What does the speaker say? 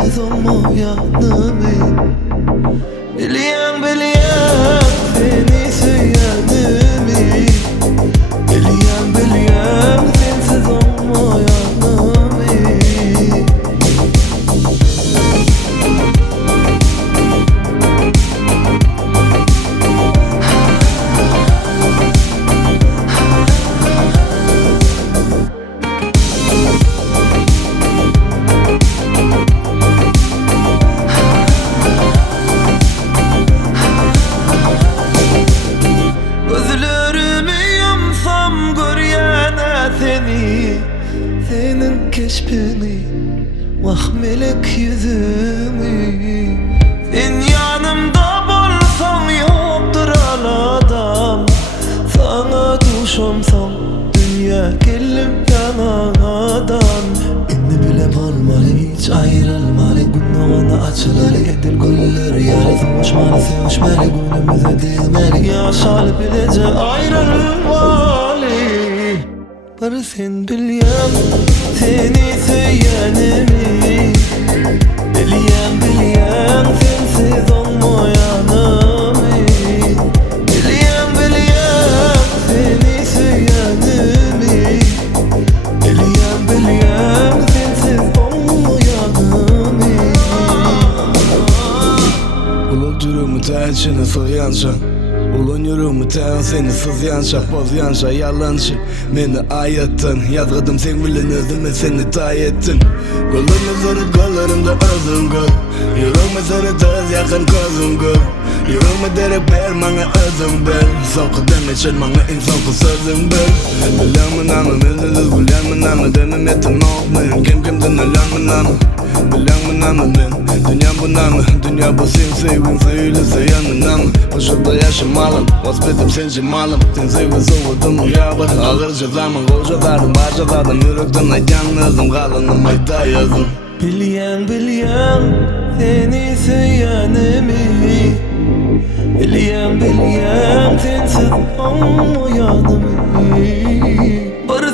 sensiz olmayanımı. Biliyorum biliyorum seni söyleyenimi. Biliyorum biliyorum sensiz olmayanımı. Senin keşfini, vahmelek yüzümü. Sen yanımda bolsan yoktur adam. Sana düşomsam dünya gelim yanadan. İnni bile olmalı hiç ayrılmalı. Günahına açılalı edil güller yarı. Sevişmalı sevişmeli günümüze değmeli. Yaşalı bilece ayrılmalı. Var sen bilyen seni söyleyenimi. Bilyen bilyen sensiz olmayanımı. Bilyen bilyen seni söyleyenimi. Bilyen bilyen sensiz olmayanımı. Uluk durumu tercihine soyanca, ulun yorumu ten seni sızyanca, bozyanca, yalancı. Meni ayettin, yazgıdım sen bilen özüme seni tayettin. Kolunu zorup kollarımda özüm gör. Yüreğime sarıtız yakın közüm gör. Yüreğime derek ver bana özüm ver. Soku demeçin bana insonku sözüm ver. Bilen mi namı, müzünüz gülen mi namı. Demem etin olmayın, kim kimden ölen mi namı. Bilen mi namı ben, dünya bu namı. Dünya bu sen sevgin söyle söyleyen mi namı. Bu şurada yaşamalım, vasbetim sen cemalım. Sen sevgin soğudum uyabar, ağır cezamın. Kocalardım, parçalardım, yürekten yalnızım. Kalınım ayda yazım. Bilyen bilyen seni söyleyenimi. Bilyen bilyen sensiz olmayanımı. Barı